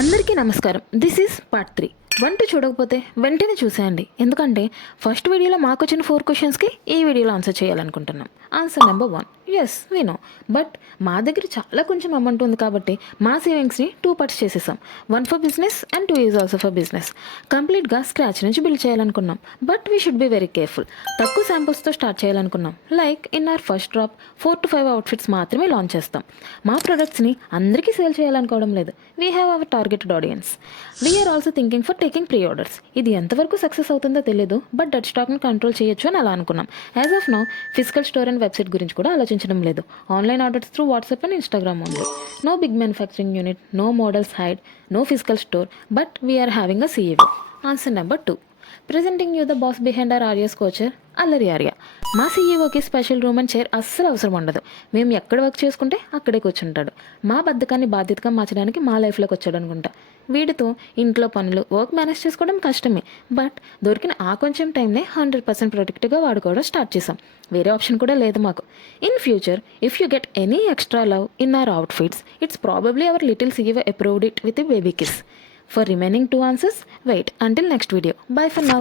అందరికీ నమస్కారం. This is part 3. 1 చూడకపోతే వెంటనే చూసేయండి. ఎందుకంటే ఫస్ట్ వీడియోలో మాకొచ్చిన 4 క్వశ్చన్స్‌కి ఈ వీడియోలో ఆన్సర్ చేయాలనుకుంటున్నాం. Answer number 1 yes we know. But మా దగ్గర చాలా కొంచెం అమౌంట్ ఉంది కాబట్టి మా సేవింగ్స్‌ని 2 పార్ట్స్ చేసేసాం. 1 for business and 2 is also for business. కంప్లీట్‌గా స్క్రాచ్ నుంచి బిల్డ్ చేయాలనుకున్నాం. But we should be very careful. తక్కువ శాంపుల్స్‌తో స్టార్ట్ చేయాలనుకున్నాం. Like in our first drop 4 to 5 outfits మాత్రమే లాంచ్ చేస్తాం. మా ప్రొడక్ట్స్‌ని అందరికీ సేల్ చేయాలనుకోవడం లేదు. We have our targeted audience. We are also thinking for taking pre orders. ఇది ఎంతవరకు సక్సెస్ అవుతుందో తెలియదు, బట్ డెడ్ స్టాక్ని కంట్రోల్ చేయొచ్చు అని అలా అనుకున్నాం. As of now physical store and website గురించి కూడా ఆలోచించడం లేదు. Online orders through WhatsApp and Instagram ఉంది. No big manufacturing unit, no models hired, no physical store, but we are having a CEO. Answer number 2. Presenting you the boss behind our Arya's couture Allari Arya. మా సీఈఓకి special room and chair అస్సలు అవసరం ఉండదు. మేము ఎక్కడ work చేసుకుంటే అక్కడే కూర్చుంటాడు. మా బద్ధకాన్ని బాధ్యతగా మార్చడానికి మా లైఫ్లోకి వచ్చాడు అనుకుంటా. వీడితో ఇంట్లో పనులు వర్క్ మేనేజ్ చేసుకోవడం కష్టమే, బట్ దొరికిన ఆ కొంచెం టైంనే 100% ప్రొడక్ట్గా వాడుకోవడం స్టార్ట్ చేసాం. వేరే ఆప్షన్ కూడా లేదు మాకు. In future if you get any extra love in our outfits, it's probably hour little CEO approved it with a baby kiss. For remaining 2 answers, wait until next video. Bye for now.